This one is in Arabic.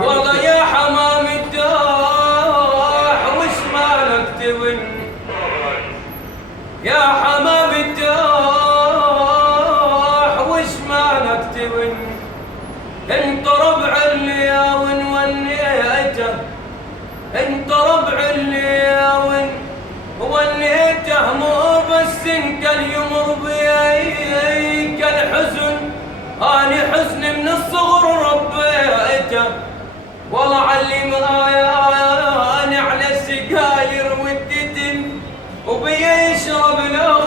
والله يا حمام الداح وش مالك تبن، يا حمام الداح وش مالك تبن، انت ربع اللياون ونيته، انت ربع اللياون ونيته، مو بس انت اليمر بيك الحزن، اني حزن من الصغر ربيته، والله علم انا على السقاير والدتن وبيشرب له